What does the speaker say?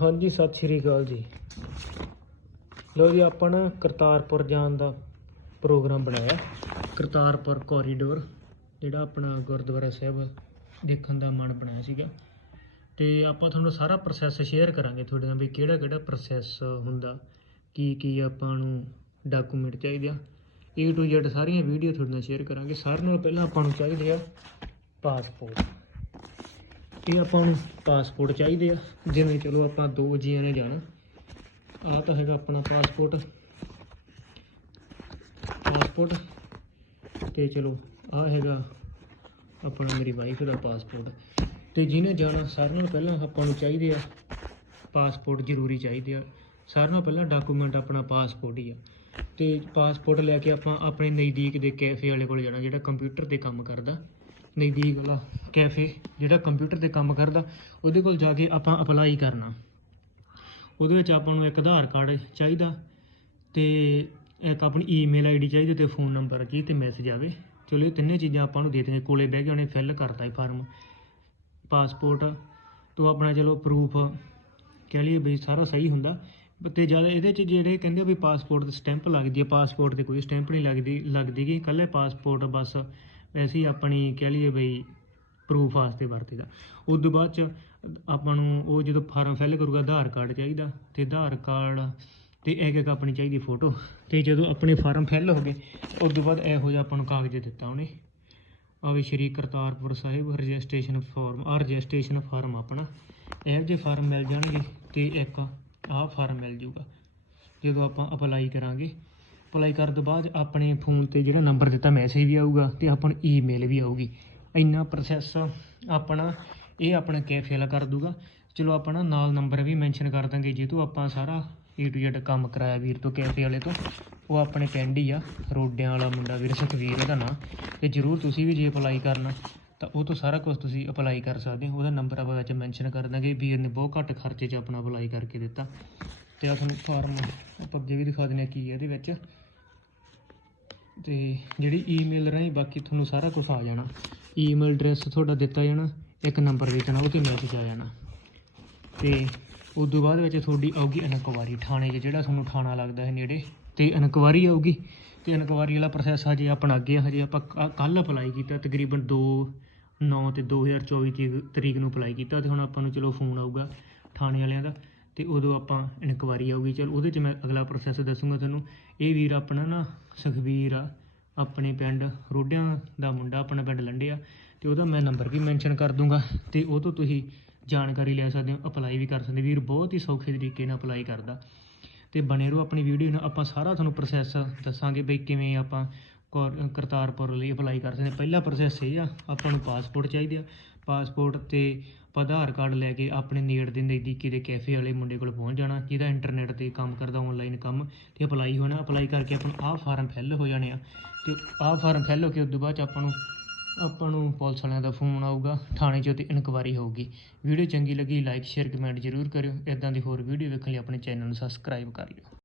ਹਾਂਜੀ, ਸਤਿ ਸ਼੍ਰੀ ਅਕਾਲ ਜੀ। ਲਓ ਜੀ, ਆਪਾਂ ਨਾ ਕਰਤਾਰਪੁਰ ਜਾਣ ਦਾ ਪ੍ਰੋਗਰਾਮ ਬਣਾਇਆ। ਕਰਤਾਰਪੁਰ ਕੋਰੀਡੋਰ ਜਿਹੜਾ ਆਪਣਾ ਗੁਰਦੁਆਰਾ ਸਾਹਿਬ ਦੇਖਣ ਦਾ ਮਨ ਬਣਾਇਆ ਸੀਗਾ। ਤੇ ਆਪਾਂ ਤੁਹਾਨੂੰ ਸਾਰਾ ਪ੍ਰੋਸੈਸ ਸ਼ੇਅਰ ਕਰਾਂਗੇ ਤੁਹਾਡੇ ਨਾਲ ਵੀ ਕਿਹੜਾ ਕਿਹੜਾ ਪ੍ਰੋਸੈਸ ਹੁੰਦਾ, ਕੀ ਕੀ ਆਪਾਂ ਨੂੰ ਡਾਕੂਮੈਂਟ ਚਾਹੀਦੇ ਆ। A to Z ਸਾਰੀਆਂ ਵੀਡੀਓ ਤੁਹਾਡੇ ਨਾਲ ਸ਼ੇਅਰ ਕਰਾਂਗੇ। ਸਾਰਿਆਂ ਨਾਲੋਂ ਪਹਿਲਾਂ ਆਪਾਂ ਨੂੰ ਚਾਹੀਦੇ ਆ ਪਾਸਪੋਰਟ ਇਹ ਆਪਾਂ ਨੂੰ ਪਾਸਪੋਰਟ ਚਾਹੀਦੇ ਆ। ਜਿਵੇਂ ਚਲੋ ਆਪਾਂ ਦੋ ਜੀਆਂ ਨੇ ਜਾਣਾ। ਆਹ ਤਾਂ ਹੈਗਾ ਆਪਣਾ ਪਾਸਪੋਰਟ ਪਾਸਪੋਰਟ ਤੇ ਚਲੋ, ਆਹ ਹੈਗਾ ਆਪਣਾ ਮੇਰੀ ਵਾਈਫ ਦਾ ਪਾਸਪੋਰਟ ਤੇ ਜਿਹਨੇ ਜਾਣਾ, ਸਾਰਿਆਂ ਨਾਲੋਂ ਪਹਿਲਾਂ ਆਪਾਂ ਨੂੰ ਚਾਹੀਦੇ ਆ ਪਾਸਪੋਰਟ ਜ਼ਰੂਰੀ ਚਾਹੀਦੇ ਆ। ਸਾਰਿਆਂ ਨਾਲੋਂ ਪਹਿਲਾਂ ਡਾਕੂਮੈਂਟ ਆਪਣਾ ਪਾਸਪੋਰਟ ਹੀ ਆ। ਤੇ ਪਾਸਪੋਰਟ ਲੈ ਕੇ ਆਪਾਂ ਆਪਣੇ ਨਜ਼ਦੀਕ ਦੇ ਕੈਫੇ ਵਾਲੇ ਕੋਲ ਜਾਣਾ, ਜਿਹੜਾ ਕੰਪਿਊਟਰ ਤੇ ਕੰਮ ਕਰਦਾ। ਨਜ਼ਦੀਕ ਵਾਲਾ ਕੈਫੇ, ਜਿਹੜਾ ਕੰਪਿਊਟਰ ਤੇ ਕੰਮ ਕਰਦਾ, ਉਹਦੇ ਕੋਲ ਜਾ ਕੇ ਆਪਾਂ ਅਪਲਾਈ ਕਰਨਾ। ਉਹਦੇ ਵਿੱਚ ਆਪਾਂ ਨੂੰ ਇੱਕ ਆਧਾਰ ਕਾਰਡ ਚਾਹੀਦਾ ਤੇ ਇੱਕ ਆਪਣੀ ਈਮੇਲ ਆਈਡੀ ਚਾਹੀਦੀ ਤੇ ਫੋਨ ਨੰਬਰ ਜੀ ਤੇ ਮੈਸੇਜ ਆਵੇ। ਚਲੋ ਇਹ ਤਿੰਨੇ ਚੀਜ਼ਾਂ ਆਪਾਂ ਨੂੰ ਦੇ ਦੇਣਗੇ ਕੋਲੇ ਬਹਿ ਕੇ ਉਹਨੇ ਫਿਲ ਕਰਤਾ ਇਹ ਫਾਰਮ ਪਾਸਪੋਰਟ ਤੋਂ ਆਪਣਾ ਚਲੋ ਪ੍ਰੂਫ ਕਹਿ ਲਈਏ ਵੀ ਸਾਰਾ ਸਹੀ ਹੁੰਦਾ। ਤੇ ਜ਼ਿਆਦਾ ਇਹਦੇ ਚ ਜਿਹੜੇ ਕਹਿੰਦੇ ਵੀ ਪਾਸਪੋਰਟ ਤੇ ਸਟੈਂਪ ਲੱਗਦੀ ਹੈ ਪਾਸਪੋਰਟ ਤੇ ਕੋਈ ਸਟੈਂਪ ਨਹੀਂ ਲੱਗਦੀ ਲੱਗਦੀ ਕਿ ਇਕੱਲੇ ਪਾਸਪੋਰਟ ਬਸ ਵੈਸੇ ਹੀ ਆਪਣੀ ਕਹਿ ਲਈਏ ਬਈ ਪ੍ਰੂਫ ਵਾਸਤੇ ਵਰਤੇਦਾ। ਉਸ ਤੋਂ ਬਾਅਦ ਚ ਆਪਾਂ ਨੂੰ ਉਹ ਜਦੋਂ ਫਾਰਮ ਫਿਲ ਕਰੂਗਾ, ਆਧਾਰ ਕਾਰਡ ਚਾਹੀਦਾ ਤੇ ਆਧਾਰ ਕਾਰਡ ਤੇ ਇੱਕ ਇੱਕ ਆਪਣੀ ਚਾਹੀਦੀ ਫੋਟੋ ਤੇ ਜਦੋਂ ਆਪਣੇ ਫਾਰਮ ਫਿਲ ਹੋ ਗਏ, ਉਸ ਤੋਂ ਬਾਅਦ ਇਹੋ ਜਿਹਾ ਆਪਾਂ ਨੂੰ ਕਾਗਜ਼ ਦਿੱਤਾ ਉਹਨੇ। ਆਵੇ ਸ਼੍ਰੀ ਕਰਤਾਰਪੁਰ ਸਾਹਿਬ ਰਜਿਸਟ੍ਰੇਸ਼ਨ ਫਾਰਮ ਆ ਰਜਿਸਟ੍ਰੇਸ਼ਨ ਫਾਰਮ ਆਪਣਾ। ਇਹੋ ਜਿਹੇ ਫਾਰਮ ਮਿਲ ਜਾਣਗੇ ਤੇ ਇੱਕ ਆਹ ਫਾਰਮ ਮਿਲ ਜੂਗਾ ਜਦੋਂ ਆਪਾਂ ਅਪਲਾਈ ਕਰਾਂਗੇ ਅਪਲਾਈ ਕਰਨ ਤੋਂ ਬਾਅਦ ਆਪਣੇ ਫੋਨ ਤੇ ਜਿਹੜਾ ਨੰਬਰ ਦਿੱਤਾ ਮੈਸੇਜ ਵੀ ਆਊਗਾ ਤੇ ਆਪਾਂ ਨੂੰ ਈਮੇਲ ਵੀ ਆਊਗੀ। ਇੰਨਾ ਪ੍ਰੋਸੈਸ ਆਪਣਾ, ਇਹ ਆਪਣਾ ਕੈਫੇ ਵਾਲਾ ਕਰ ਦੂਗਾ ਚਲੋ ਆਪਾਂ ਨਾ ਨਾਲ ਨੰਬਰ ਵੀ ਮੈਂਸ਼ਨ ਕਰ ਦਾਂਗੇ, ਜੇ ਤੋਂ ਆਪਾਂ ਸਾਰਾ ਏ ਟੂ ਜ਼ੈਡ ਕੰਮ ਕਰਾਇਆ ਵੀਰ ਤੋਂ ਕੈਫੇ ਵਾਲੇ ਤੋਂ, ਉਹ ਆਪਣੇ ਪਿੰਡ ਹੀ ਆ, ਰੋਡਿਆਂ ਵਾਲਾ ਮੁੰਡਾ ਵੀਰ ਸੁਖਵੀਰ ਇਹਦਾ ਨਾਂ। ਤੇ ਜਰੂਰ ਤੁਸੀਂ ਵੀ ਜੇ ਅਪਲਾਈ ਕਰਨਾ, ਤਾਂ ਉਹ ਤੋਂ ਸਾਰਾ ਕੁਝ ਤੁਸੀਂ ਅਪਲਾਈ ਕਰ ਸਕਦੇ ਹੋ। ਉਹਦਾ ਨੰਬਰ ਆਪਾਂ ਵਿੱਚ ਮੈਂਸ਼ਨ ਕਰ ਦਾਂਗੇ। ਵੀਰ ਨੇ ਬਹੁਤ ਘੱਟ ਖਰਚੇ 'ਚ ਆਪਣਾ ਅਪਲਾਈ ਕਰਕੇ ਦਿੱਤਾ। ਤੇ ਆ ਤੁਹਾਨੂੰ ਫਾਰਮ ਆਪਾਂ ਅੱਗੇ ਵੀ ਦਿਖਾ ਦਿੰਦੇ ਹਾਂ ਕੀ ਹੈ ਇਹਦੇ ਵਿੱਚ। ਤੇ ਜਿਹੜੀ ਈਮੇਲ ਰਾਹੀਂ ਬਾਕੀ ਤੁਹਾਨੂੰ ਸਾਰਾ ਕੁਝ ਆ ਜਾਣਾ। ਈਮੇਲ ਐਡਰੈਸ ਤੁਹਾਡਾ ਦਿੱਤਾ ਜਾਣਾ, ਇੱਕ ਨੰਬਰ ਦੇ ਦੇਣਾ ਉਹ ਤੇ ਮੈਸੇਜ ਆ ਜਾਣਾ। ਤੇ ਉਸ ਤੋਂ ਬਾਅਦ ਵਿੱਚ ਤੁਹਾਡੀ ਆਊਗੀ ਇਨਕੁਆਰੀ ਥਾਣੇ 'ਚ, ਜਿਹੜਾ ਤੁਹਾਨੂੰ ਥਾਣਾ ਲੱਗਦਾ ਹੈ ਨੇੜੇ। ਤੇ ਇਨਕੁਆਰੀ ਆਊਗੀ। ਤੇ ਇਨਕੁਆਰੀ ਵਾਲਾ ਪ੍ਰੋਸੈਸ ਹਜੇ ਆਪਣਾ ਅੱਗੇ ਹਜੇ ਆਪਾਂ ਕੱਲ ਅਪਲਾਈ ਕੀਤਾ, ਤਕਰੀਬਨ 2 9 ਤੇ 2024 ਤਰੀਕ- ਤਰੀਕ ਨੂੰ ਅਪਲਾਈ ਕੀਤਾ, ਤੇ ਹੁਣ ਆਪਾਂ ਨੂੰ ਚਲੋ ਫੋਨ ਆਊਗਾ ਥਾਣੇ ਵਾਲਿਆਂ ਦਾ। ਤੇ ਉਦੋਂ ਆਪਾਂ ਇਨਕੁਆਰੀ ਆਊਗੀ। ਚਲ ਉਹਦੇ 'ਚ ਮੈਂ ਅਗਲਾ ਪ੍ਰੋਸੈਸ ਦੱਸੂਗਾ ਤੁਹਾਨੂੰ। ਇਹ ਵੀਰ ਆਪਣਾ ਨਾ ਸੁਖਵੀਰ ਆ, ਆਪਣੇ ਪਿੰਡ ਰੋਡਿਆਂ ਦਾ ਮੁੰਡਾ, ਆਪਣਾ ਪਿੰਡ ਲੰਡਿਆ। ਤੇ ਉਹਦਾ ਮੈਂ ਨੰਬਰ ਵੀ ਮੈਂਸ਼ਨ ਕਰ ਦੂੰਗਾ। ਤੇ ਉਹ ਤੋਂ ਤੁਸੀਂ ਜਾਣਕਾਰੀ ਲੈ ਸਕਦੇ ਹੋ ਅਪਲਾਈ ਵੀ ਕਰ ਸਕਦੇ ਵੀਰ ਬਹੁਤ ਹੀ ਸੌਖੇ ਤਰੀਕੇ ਨਾਲ ਅਪਲਾਈ ਕਰਦਾ। ਤੇ ਬਣੇ ਰਹੋ ਆਪਣੀ ਵੀਡੀਓ ਨਾਲ। ਆਪਾਂ ਸਾਰਾ ਤੁਹਾਨੂੰ ਪ੍ਰੋਸੈਸ ਦੱਸਾਂਗੇ ਬਈ ਕਿਵੇਂ ਆਪਾਂ ਕੌਰ- ਕਰਤਾਰਪੁਰ ਲਈ ਅਪਲਾਈ ਕਰ ਸਕਦੇ ਪਹਿਲਾ ਪ੍ਰੋਸੈਸ ਇਹ ਆ, ਆਪਾਂ ਨੂੰ ਪਾਸਪੋਰਟ ਚਾਹੀਦੇ ਆ। ਪਾਸਪੋਰਟ ਅਤੇ ਆਪਾਂ ਆਧਾਰ ਕਾਰਡ ਲੈ ਕੇ ਆਪਣੇ ਨੇੜ ਦੇ ਨਜ਼ਦੀਕੀ ਦੇ ਕੈਫੇ ਵਾਲੇ ਮੁੰਡੇ ਕੋਲ ਪਹੁੰਚ ਜਾਣਾ, ਜਿਹਦਾ ਇੰਟਰਨੈਟ ਤੇ ਕੰਮ ਕਰਦਾ ਔਨਲਾਈਨ ਕੰਮ ਅਤੇ ਅਪਲਾਈ ਹੋਣਾ ਅਪਲਾਈ ਕਰਕੇ ਆਪਾਂ ਨੂੰ ਆਹ ਫਾਰਮ ਫਿਲ ਹੋ ਜਾਣੇ ਆ ਅਤੇ ਆਹ ਫਾਰਮ ਫਿਲ ਹੋ ਕੇ ਉਸ ਤੋਂ ਬਾਅਦ 'ਚ ਆਪਾਂ ਨੂੰ ਆਪਾਂ ਨੂੰ ਪੁਲਿਸ ਵਾਲਿਆਂ ਦਾ ਫੋਨ ਆਊਗਾ, ਥਾਣੇ 'ਚ ਤੇ ਇਨਕੁਆਰੀ ਹੋਊਗੀ। ਵੀਡੀਓ ਚੰਗੀ ਲੱਗੀ ਲਾਈਕ ਸ਼ੇਅਰ ਕਮੈਂਟ ਜ਼ਰੂਰ ਕਰਿਓ। ਇਦਾਂ ਦੀ ਹੋਰ ਵੀਡੀਓ ਵੇਖਣ ਲਈ ਆਪਣੇ ਚੈਨਲ ਨੂੰ ਸਬਸਕ੍ਰਾਈਬ ਕਰ ਲਿਓ।